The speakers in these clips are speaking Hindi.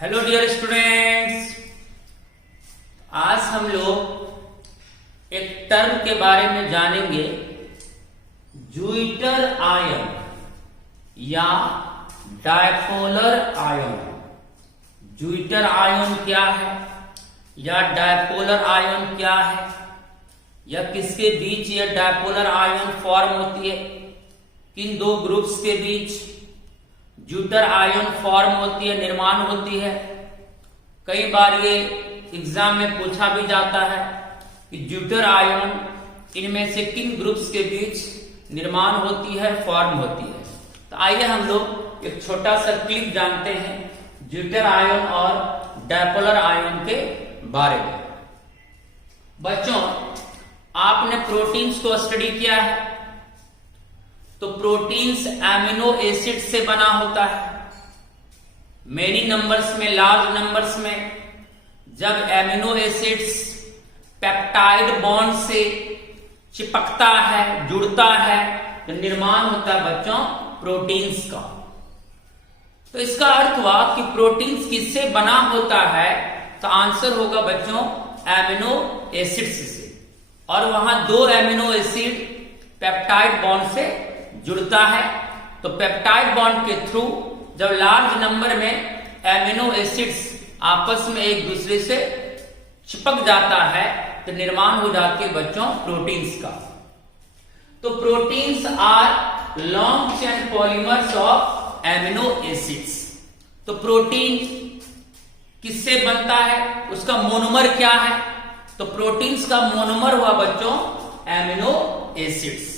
हेलो डियर स्टूडेंट्स, आज हम लोग एक टर्म के बारे में जानेंगे, ज्यूइटर आयन या डायपोलर आयन। ज्यूइटर आयन क्या है या डायपोलर आयन क्या है, या किसके बीच ये डायपोलर आयन फॉर्म होती है, किन दो ग्रुप्स के बीच ज्यूइटर आयन फॉर्म होती है, निर्माण होती है। कई बार ये एग्जाम में पूछा भी जाता है कि ज्यूइटर आयन इनमें से किन ग्रुप्स के बीच निर्माण होती है, फॉर्म होती है। तो आइए हम लोग एक छोटा सा क्लिप जानते हैं ज्यूइटर आयन और डायपोलर आयन के बारे में। बच्चों, आपने प्रोटीन्स को स्टडी किया है, तो प्रोटीन्स एमिनो एसिड से बना होता है। मेनी नंबर्स में, लार्ज नंबर्स में जब एमिनो एसिड्स पेप्टाइड बॉन्ड से चिपकता है, जुड़ता है, तो निर्माण होता है बच्चों प्रोटीन्स का। तो इसका अर्थ हुआ कि प्रोटीन्स किससे बना होता है, तो आंसर होगा बच्चों एमिनो एसिड्स से। और वहां दो एमिनो एसिड पेप्टाइड बॉन्ड से जुड़ता है, तो पेप्टाइड बॉन्ड के थ्रू जब लार्ज नंबर में एमिनो एसिड्स आपस में एक दूसरे से चिपक जाता है, तो निर्माण हो जाती है बच्चों प्रोटीन्स का। तो proteins are long chain polymers of amino acids. तो प्रोटीन किससे बनता है, उसका मोनोमर क्या है, तो प्रोटीन्स का मोनोमर हुआ बच्चों एमिनो एसिड्स।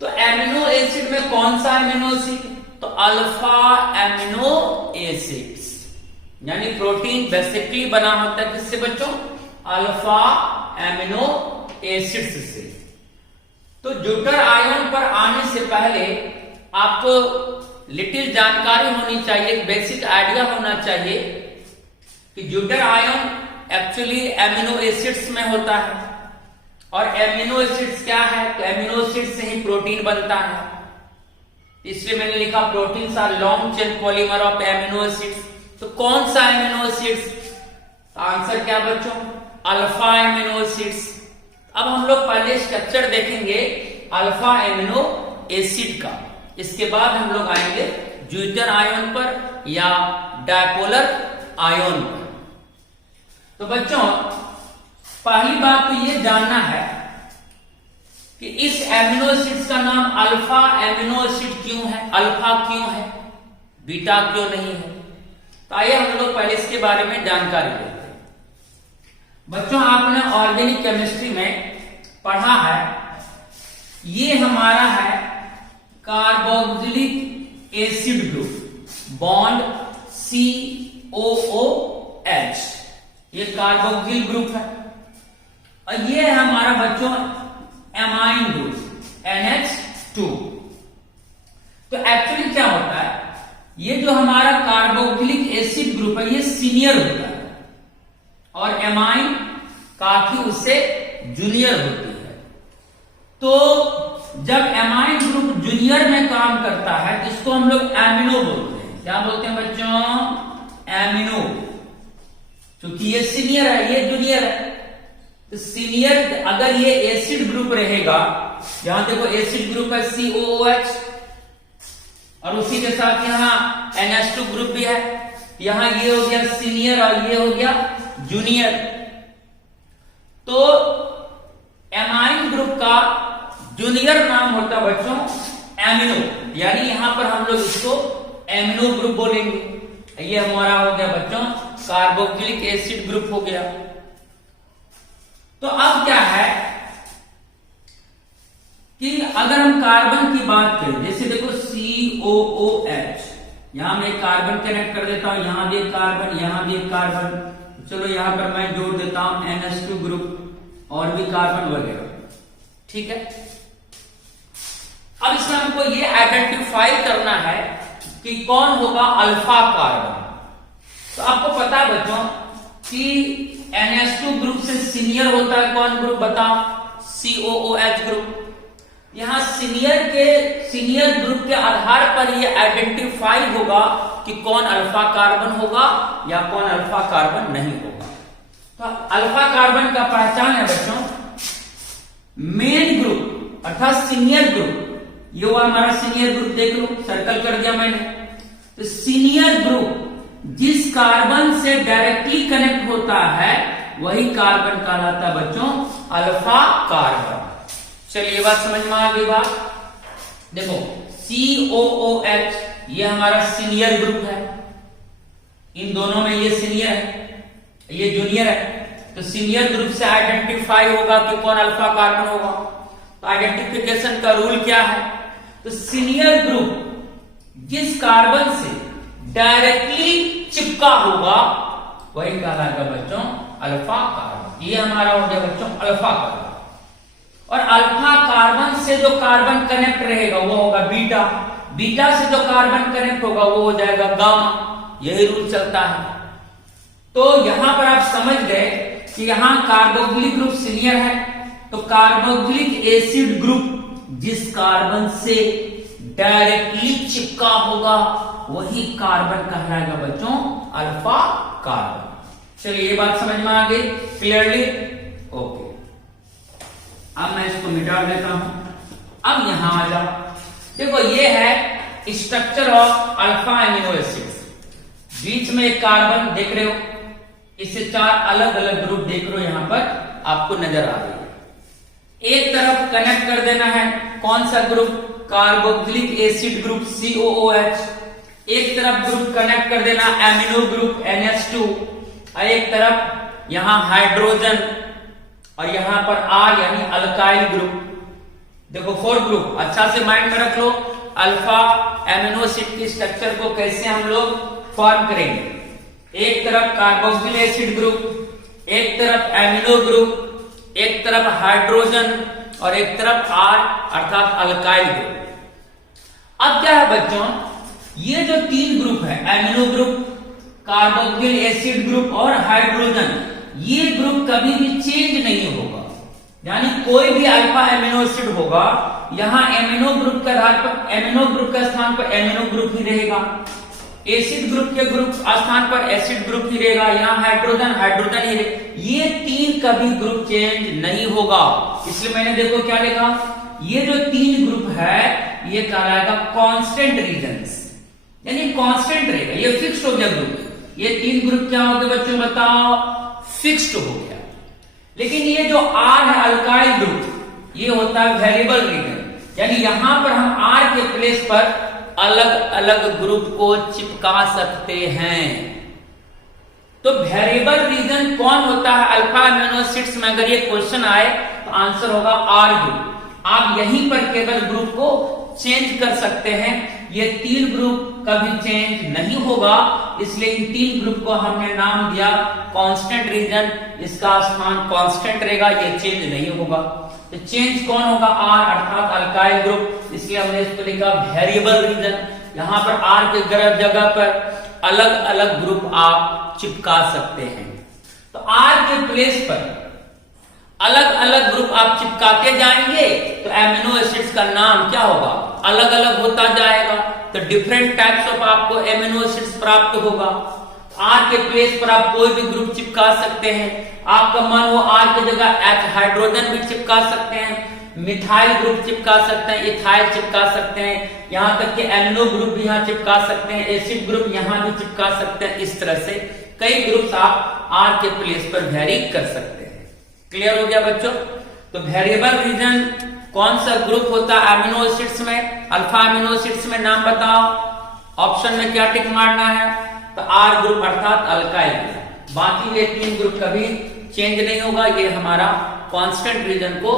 तो एमिनो एसिड में कौन सा एमिनो एसिड, तो अल्फा एमिनो एसिड्स। यानी प्रोटीन बेसिकली बना होता है किससे बच्चों, अल्फा एमिनो एसिड्स से। तो ज्यूइटर आयन पर आने से पहले आपको लिटिल जानकारी होनी चाहिए, बेसिक आइडिया होना चाहिए कि ज्यूइटर आयन एक्चुअली एमिनो एसिड्स में होता है। और एमिनो एसिड्स क्या है, तो एमिनो एसिड्स से ही प्रोटीन बनता है। इसलिए मैंने लिखा proteins are long chain polymer of amino acids. तो कौन सा एमिनो एसिड्स, आंसर क्या बच्चों, अल्फा एमिनो एसिड्स। अब हम लोग पहले स्ट्रक्चर देखेंगे अल्फा एमिनो एसिड का, इसके बाद हम लोग आएंगे ज्यूइटर आयन पर या डायपोलर आयन पर। तो बच्चों, पहली बात तो ये जानना है कि इस एमिनो एसिड्स का नाम अल्फा एमिनो एसिड क्यों है, अल्फा क्यों है, बीटा क्यों नहीं है। तो आइए हम लोग पहले इसके बारे में जानकारी लेते हैं। बच्चों, आपने ऑर्गेनिक केमिस्ट्री में पढ़ा है, ये हमारा है carboxylic acid group, bond COOH, ये कार्बोक्सिल ग्रुप है। और ये है हमारा बच्चों एमाइन ग्रुप NH2। तो एक्चुअली क्या होता है, ये जो हमारा कार्बोक्सिलिक एसिड ग्रुप है ये सीनियर होता है, और एमाइन काफी उससे जूनियर होती है। तो जब एमाइन ग्रुप जूनियर में काम करता है तो इसको हम लोग एमिनो बोलते हैं। क्या बोलते हैं बच्चों, एमिनो। क्योंकि ये सीनियर है, ये जूनियर है। तो सीनियर अगर ये एसिड ग्रुप रहेगा, यहां देखो एसिड ग्रुप है COOH, और उसी के साथ यहां NH2 ग्रुप भी है, यहां ये हो गया सीनियर और ये हो गया जूनियर। तो एमाइन ग्रुप का जूनियर नाम होता है बच्चों एमिनो, यानी यहां पर हम लोग इसको एमिनो ग्रुप बोलेंगे। ये हमारा हो गया बच्चों कार्बोक्सिलिक एसिड ग्रुप हो गया। तो अब क्या है कि अगर हम कार्बन की बात करें, जैसे देखो COOH, यहां मैं कार्बन कनेक्ट कर देता हूं, यहां भी कार्बन, यहां भी कार्बन, चलो यहां पर मैं जोड़ देता हूं NH2 ग्रुप और भी कार्बन वगैरह, ठीक है। अब इसमें हमको ये आइडेंटिफाई करना है कि कौन होगा अल्फा कार्बन। तो आपको पता है बच्चों कि NH2 ग्रुप से सीनियर होता है कौन ग्रुप, बताओ, COOH ग्रुप। यहाँ सीनियर ग्रुप के आधार पर ये आइडेंटिफाई होगा कि कौन अल्फा कार्बन होगा या कौन अल्फा कार्बन नहीं होगा। तो अल्फा कार्बन का पहचान है बच्चों, मेन ग्रुप अर्थात सीनियर ग्रुप, ये हुआ हमारा सीनियर ग्रुप, देख लो सर्कल कर दिया मैंने। तो सीनियर ग्रुप जिस कार्बन से डायरेक्टली कनेक्ट होता है वही कार्बन कहलाता है बच्चों अल्फा कार्बन। चलिए बात समझ में आ गई बात। देखो COOH ये हमारा सीनियर ग्रुप है, इन दोनों में ये सीनियर है ये जूनियर है। तो सीनियर ग्रुप से आइडेंटिफाई होगा कि कौन अल्फा कार्बन होगा। तो आइडेंटिफिकेशन का रूल क्या है? तो सीनियर ग्रुप जिस कार्बन से डायरेक्टली चिपका होगा वही कहलाएगा बच्चों अल्फा कार्बन। ये हमारा हो गया बच्चों अल्फा कार्बन। और अल्फा कार्बन से जो कार्बन कनेक्ट रहेगा वो होगा बीटा, बीटा से जो कार्बन कनेक्ट होगा वो हो जाएगा गामा। यही रूल चलता है। तो यहां पर आप समझ गए कि यहां कार्बोक्सिलिक ग्रुप सीनियर है, तो कार्बोक्सिलिक एसिड ग्रुप जिस कार्बन से डायरेक्टली चिपका होगा वही कार्बन कहलाएगा बच्चों अल्फा कार्बन। चलिए ये बात समझ में आ गई क्लियरली? ओके, अब मैं इसको मिटा देता हूं। अब यहां आ जाओ, देखो ये है structure of alpha amino acids. बीच में एक कार्बन देख रहे हो, इससे 4 अलग अलग ग्रुप देख रहे हो यहां पर आपको नजर आ रही है। एक तरफ कनेक्ट कर देना है कौन सा group? Carboxylic acid group COOH। एक तरफ ग्रुप कनेक्ट कर देना एमिनो ग्रुप NH2, और एक तरफ यहां हाइड्रोजन और यहां पर R यानी अल्काइल ग्रुप। देखो 4 ग्रुप अच्छा से माइंड में रख लो। अल्फा एमिनो एसिड की स्ट्रक्चर को कैसे हम लोग फॉर्म करेंगे? एक तरफ कार्बोक्सिलिक एसिड ग्रुप, एक तरफ एमिनो ग्रुप, एक तरफ हाइड्रोजन और एक तरफ R अर्थात अल्काइल ग्रुप। अब क्या है बच्चों, ये जो 3 ग्रुप है amino group, carboxylic acid group और हाइड्रोजन, ये ग्रुप कभी भी चेंज नहीं होगा। यानी कोई भी अल्फा एमिनो एसिड होगा यहां एमिनो ग्रुप के आधार पर एमिनो ग्रुप के स्थान पर एमिनो ग्रुप ही रहेगा, एसिड ग्रुप के ग्रुप स्थान पर एसिड ग्रुप ही रहेगा, यहाँ हाइड्रोजन हाइड्रोजन ही रहेगा। ये 3 कभी ग्रुप चेंज नहीं होगा। इसलिए मैंने देखो क्या लिखा, ये जो 3 ग्रुप है ये कहलाएगा कांस्टेंट रीजन्स, यानी कांस्टेंट रहेगा, ये फिक्स्ड हो गया ग्रुप। ये 3 ग्रुप क्या हो गए बच्चों बताओ? फिक्स्ड हो गया। लेकिन ये जो R है अल्काइल ग्रुप, ये होता है वेरिएबल रीजन, यानी यहां पर हम R के प्लेस पर अलग अलग ग्रुप को चिपका सकते हैं। तो वेरिएबल रीजन कौन होता है अल्फा एमिनो एसिड्स में? अगर ये क्वेश्चन आए तो आंसर होगा R ग्रुप। आप यहीं पर केवल ग्रुप को चेंज कर सकते हैं, ये 3 ग्रुप कभी चेंज नहीं होगा। इसलिए इन 3 ग्रुप को हमने नाम दिया कांस्टेंट रीजन, इसका स्थान कांस्टेंट रहेगा, ये चेंज नहीं होगा। तो चेंज कौन होगा? R अर्थात अल्काइल ग्रुप, इसलिए हमने इसको लिखा वेरिएबल रीजन। यहां पर R के जगह पर अलग अलग ग्रुप आप चिपका सकते हैं। तो R के प्लेस पर अलग अलग ग्रुप आप चिपकाते जाएंगे तो एमिनो एसिड्स का नाम क्या होगा? अलग अलग होता जाएगा। तो डिफरेंट टाइप्स ऑफ आपको एमिनो एसिड्स प्राप्त होगा। R के प्लेस पर आप कोई भी ग्रुप चिपका सकते हैं। आपका मन हो R की जगह H हाइड्रोजन भी चिपका सकते हैं, मिथाइल ग्रुप चिपका सकते हैं, इथाइल चिपका सकते हैं, यहां तक कि एमिनो ग्रुप भी यहां चिपका सकते हैं, एसिड ग्रुप यहां भी चिपका सकते हैं। इस तरह से कई ग्रुप्स आप R के प्लेस पर वेरी कर सकते हैं। क्लियर हो गया बच्चों? तो वेरिएबल रीजन कौन सा ग्रुप होता है एमिनो एसिड्स में? अल्फा एमिनो एसिड्स में नाम बताओ। ऑप्शन में क्या टिक मारना है? तो R ग्रुप अर्थात अल्काइल ग्रुप। बाकी ये 3 ग्रुप कभी चेंज नहीं होगा, ये हमारा कांस्टेंट रीजन को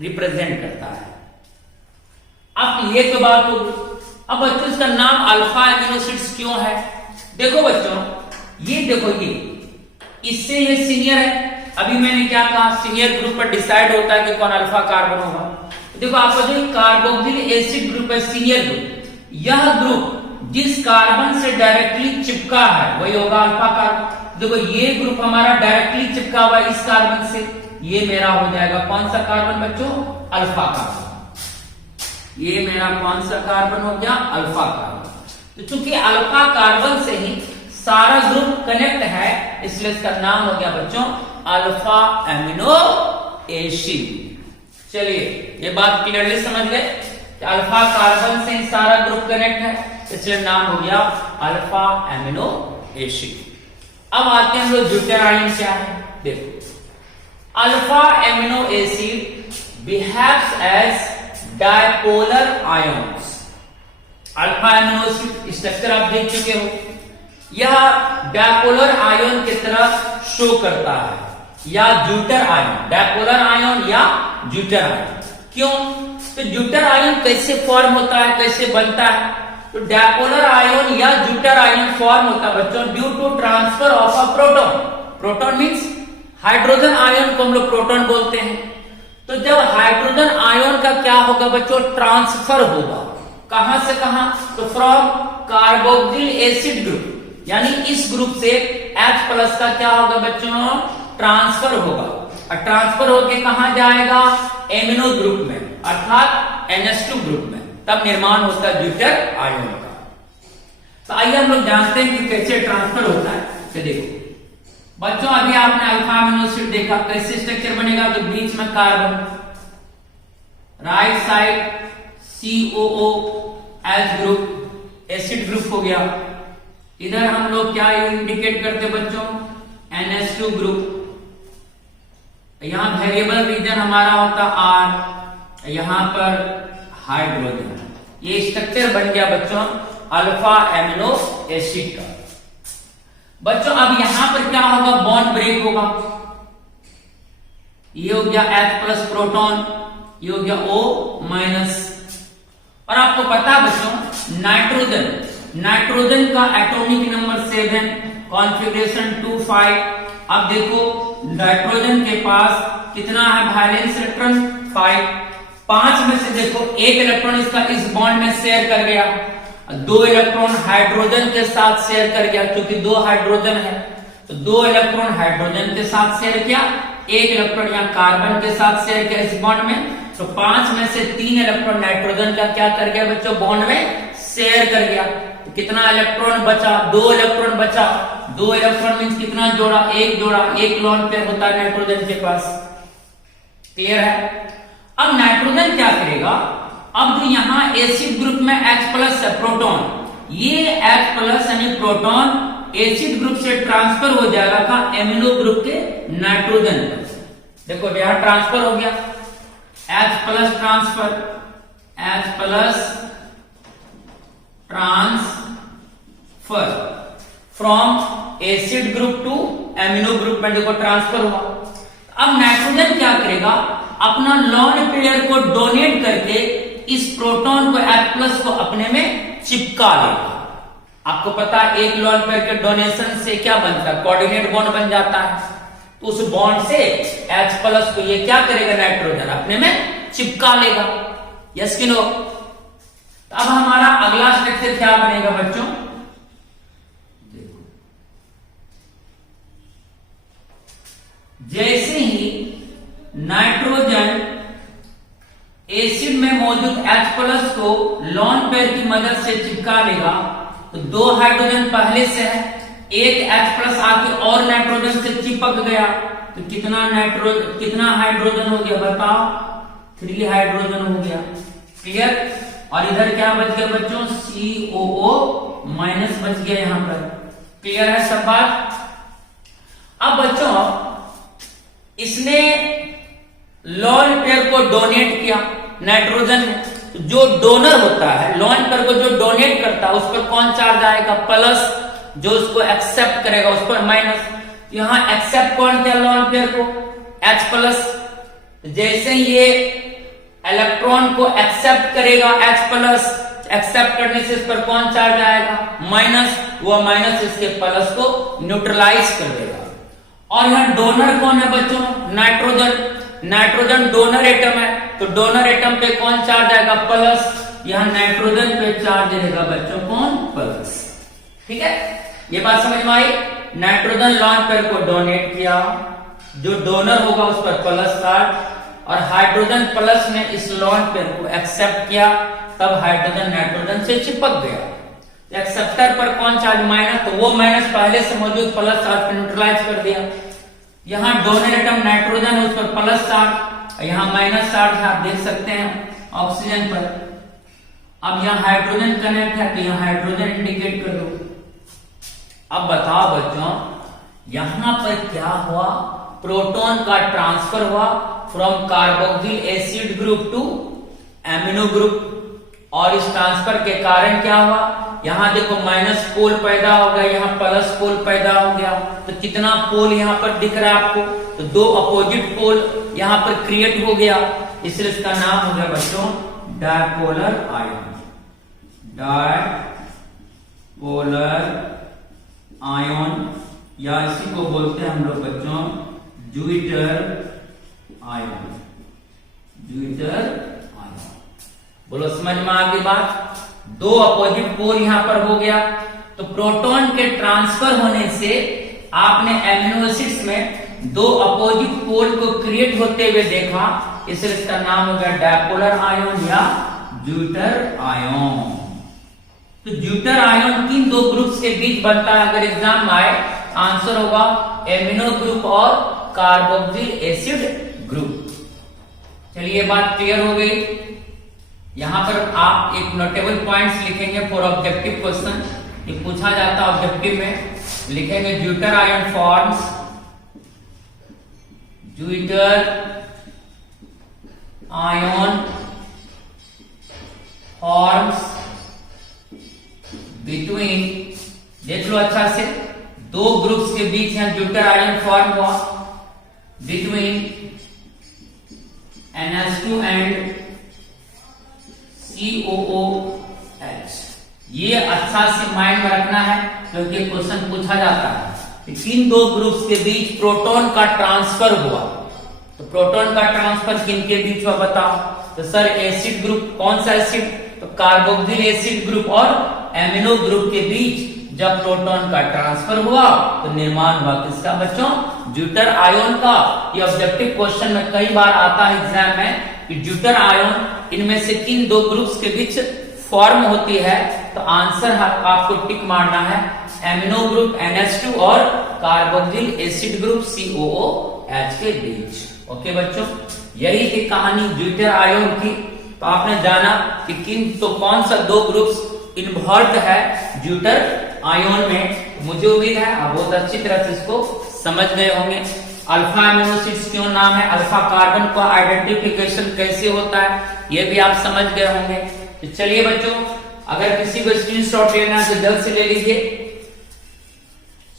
रिप्रेजेंट करता है। अब ये तो बात होगी। अब बच्चों इसका नाम अल्फा एमिनो एसिड्स क्यों है? देखो बच्चों, ये देखो ये इससे ये सीनियर है। अभी मैंने क्या कहा? सीनियर ग्रुप पर डिसाइड होता है कि कौन अल्फा कार्बन होगा। देखो आपका जो कार्बोक्सिलिक एसिड ग्रुप है सीनियर ग्रुप, यह ग्रुप जिस कार्बन से डायरेक्टली चिपका है वही होगा अल्फा कार्बन। देखो ये ग्रुप हमारा डायरेक्टली चिपका हुआ इस कार्बन से, ये मेरा हो जाएगा कौन सा कार्बन बच्चों? Alpha carbon. ये मेरा कौन सा कार्बन हो गया? Alpha carbon. तो चूंकि अल्फा कार्बन से ही सारा ग्रुप कनेक्ट है, इसलिए इसका नाम हो गया बच्चों अल्फा एमिनो एसिड। चलिए ये बात क्लियरली समझ गए कि अल्फा कार्बन से ही सारा ग्रुप कनेक्ट है, इसलिए नाम हो गया अल्फा एमिनो एसिड। अब आते हैं हम लोग ज्यूटर आयन क्या है। देखो alpha amino acid behaves as dipolar ions. Alpha amino acid structure आप देख चुके हो, यह डायपोलर आयन की तरह शो करता है, या ज्यूटर आयन, डायपोलर आयन या ज्यूटर आयन। क्यों? तो ज्यूटर आयन कैसे फॉर्म होता है, कैसे बनता है? तो डायपोलर आयन या ज्यूटर आयन फॉर्म होता है बच्चों due to transfer of a proton. Proton means hydrogen ion को हम लोग प्रोटॉन बोलते हैं। तो जब हाइड्रोजन आयन का क्या होगा बच्चों? ट्रांसफर होगा। कहां से कहां? तो फ्रॉम कार्बोक्सिल एसिड ग्रुप, यानी इस ग्रुप से H+ का क्या होगा बच्चों? ट्रांसफर होगा, और ट्रांसफर होके कहां जाएगा? एमिनो ग्रुप में, अर्थात NH2 ग्रुप में, तब निर्माण होता है ज्यूटर आयन का। तो आइए हम लोग जानते हैं कि कैसे ट्रांसफर होता है। तो देखो बच्चों, अभी आपने अल्फा एमिनो एसिड देखा, कैसे स्ट्रक्चर बनेगा? तो बीच में carbon, right side COO H group, acid group हो गया। इधर हम लोग क्या इंडिकेट करते बच्चों? NH2 group. यहां वेरिएबल रीजन हमारा होता R, यहां पर हाइड्रोजन। ये स्ट्रक्चर बन गया बच्चों अल्फा एमिनो एसिड का। बच्चों अब यहां पर क्या होगा? बॉन्ड ब्रेक होगा। ये हो गया H+ प्रोटॉन, ये हो गया O-। और आपको पता है बच्चों नाइट्रोजन का एटॉमिक नंबर 7, कॉन्फ़िगरेशन 2,5। अब देखो नाइट्रोजन के पास कितना है वैलेंस इलेक्ट्रॉन? 5। 5 में से देखो एक इलेक्ट्रॉन इसका इस बॉन्ड में शेयर कर गया, 2 इलेक्ट्रॉन हाइड्रोजन के साथ शेयर कर गया, क्योंकि 2 हाइड्रोजन है तो 2 इलेक्ट्रॉन हाइड्रोजन के साथ शेयर किया, 1 इलेक्ट्रॉन यहाँ कार्बन के साथ शेयर किया इस बॉन्ड में। तो 5 में से 3 इलेक्ट्रॉन नाइट्रोजन का क्या कर गया बच्चों? बॉन्ड में शेयर कर गया। तो कितना इलेक्ट्रॉन बचा? 2 इलेक्ट्रॉन बचा। 2 इलेक्ट्रॉन मीन्स कितना जोड़ा? 1 जोड़ा। 1 लोन पेयर होता है नाइट्रोजन के पास। क्लियर है? अब नाइट्रोजन क्या करेगा? अब जो यहाँ एसिड ग्रुप में H+ है प्रोटॉन, ये H+ यानी प्रोटॉन एसिड ग्रुप से ट्रांसफर हो जाएगा का एमिनो ग्रुप के नाइट्रोजन पर। देखो यहां ट्रांसफर हो गया, H+ transfer, H+ transfer from acid group to amino group में देखो ट्रांसफर हुआ। अब नाइट्रोजन क्या करेगा? अपना लॉन पेयर को डोनेट करके इस प्रोटॉन को H+ को अपने में चिपका लेगा। आपको पता है एक लॉन पेयर के डोनेशन से क्या बनता है? कोऑर्डिनेट बॉन्ड बन जाता है। तो उस बॉन्ड से H+ को ये क्या करेगा? नाइट्रोजन अपने में चिपका लेगा। यस कि नो? तो अब हमारा अगला स्ट्रक्चर क्या बनेगा बच्चों? देखो जैसे ही नाइट्रोजन एसिड में मौजूद H+ को लॉन पेयर की मदद से चिपका लेगा, तो 2 हाइड्रोजन पहले से है, एक H+ आके और नाइट्रोजन से चिपक गया, तो कितना हाइड्रोजन हो गया बताओ? 3 हाइड्रोजन हो गया। क्लियर? और इधर क्या बच गया बच्चों? COO- बच गया यहां पर। क्लियर है सब बात? अब बच्चों इसने लॉन पेयर को डोनेट किया नाइट्रोजन ने, तो जो डोनर होता है लॉन पेयर को जो डोनेट करता है उस पर कौन चार्ज आएगा? प्लस। जो उसको एक्सेप्ट करेगा उस पर माइनस। यहां एक्सेप्ट कौन किया लॉन पेयर को? H+। जैसे ये इलेक्ट्रॉन को एक्सेप्ट करेगा H+, एक्सेप्ट करने से इस पर कौन चार्ज आएगा? माइनस। वो माइनस इसके प्लस को न्यूट्रलाइज कर देगा। और यहाँ डोनर कौन है बच्चों? नाइट्रोजन। नाइट्रोजन डोनर एटम है, तो डोनर एटम पे कौन चार्ज आएगा? प्लस। यहाँ नाइट्रोजन पे चार्ज रहेगा बच्चों कौन? प्लस। ठीक है, ये बात समझ में आई? नाइट्रोजन लॉन पेयर को डोनेट किया, जो डोनर होगा उस पर प्लस चार्ज, और हाइड्रोजन प्लस ने इस लोन पेयर को एक्सेप्ट किया, तब हाइड्रोजन नाइट्रोजन से चिपक गया। एक्सेप्टर पर कौन चार्ज माइनस, तो वो माइनस पहले से मौजूद प्लस चार्ज पर न्यूट्रलाइज कर दिया। यहाँ डोनर एटम नाइट्रोजन है, उस पर प्लस चार्ज, यहाँ माइनस चार्ज आप देख सकते हैं ऑक्सीजन पर। अब यहाँ हाइड्रोजन कनेक्ट है, तो यहाँ हाइड्रोजन इंडिकेट कर दो। अब बताओ बच्चों, यहां पर क्या हुआ, प्रोटॉन का ट्रांसफर हुआ from carboxyl acid group to amino group, और इस ट्रांसफर के कारण क्या हुआ, यहां देखो माइनस पोल पैदा हो गया, यहाँ प्लस पोल पैदा हो गया। तो कितना पोल यहाँ पर दिख रहा है आपको, तो दो अपोजिट पोल यहाँ पर क्रिएट हो गया, इसलिए इसका नाम हो गया बच्चों डायपोलर आयन। डायपोलर आयन, या इसी को बोलते हैं हम लोग बच्चों ज्यूइटर आयन। ज्यूइटर आयन, बोलो समझ में आ गई बात। दो अपोजिट पोल यहां पर हो गया, तो प्रोटॉन के ट्रांसफर होने से आपने एमिनो एसिड्स में दो अपोजिट पोल को क्रिएट होते हुए देखा, इसलिए इसका नाम हो गया डायपोलर आयन या ज्यूइटर आयन। तो ज्यूइटर आयन किन दो ग्रुप्स के बीच बनता है, अगर एग्जाम में आए आंसर होगा एमिनो ग्रुप और कार्बोक्सिल एसिड ग्रुप। चलिए बात क्लियर हो गई। यहां पर आप एक नोटेबल पॉइंट्स लिखेंगे फॉर ऑब्जेक्टिव क्वेश्चन, ये पूछा जाता है ऑब्जेक्टिव में, लिखेंगे zwitter ion forms, zwitter ion forms between, देख लो अच्छा से, दो ग्रुप्स के बीच यहां ज्यूइटर आयन फॉर्म हुआ बिटवीन NH2 एंड COOH। ये अच्छा से माइंड में रखना है क्योंकि क्वेश्चन पूछा जाता है कि किन दो ग्रुप्स के बीच प्रोटॉन का ट्रांसफर हुआ। तो प्रोटॉन का ट्रांसफर किन के बीच हुआ बताओ, तो सर एसिड ग्रुप, कौन सा एसिड, तो कार्बोक्सिल एसिड ग्रुप और एमिनो ग्रुप के बीच जब प्रोटॉन का ट्रांसफर हुआ तो निर्माण हुआ किसका बच्चों, ज्यूइटर आयन का। ये ऑब्जेक्टिव क्वेश्चन में कई बार आता है एग्जाम में कि ज्यूइटर आयन इनमें से किन दो ग्रुप्स के बीच फॉर्म होती है, तो आंसर आपको टिक मारना है एमिनो ग्रुप NH2 और कार्बोक्सिल एसिड ग्रुप COOH के बीच। ओके बच्चों, यही थी कहानी ज्यूइटर आयन की। तो आपने जाना कि किन, तो कौन सा दो ग्रुप्स इन्वॉल्व है ज्यूइटर आयन में। मुझे उम्मीद है आप बहुत अच्छी तरह से इसको समझ गए होंगे। अल्फा एमिनो एसिड्स क्यों नाम है, अल्फा कार्बन का आइडेंटिफिकेशन कैसे होता है, ये भी आप समझ गए होंगे। तो चलिए बच्चों, अगर किसी को स्क्रीनशॉट लेना है तो जल्द से ले लीजिए।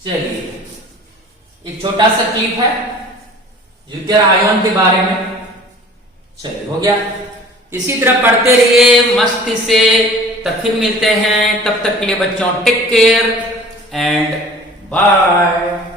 चलिए, एक छोटा सा क्लिप है ज्यूइटर आयन के बारे में। चलिए हो गया, इसी तरह पढ़ते रहिए मस्ती से, तब फिर मिलते हैं। तब तक के लिए बच्चों टेक केयर एंड बाय।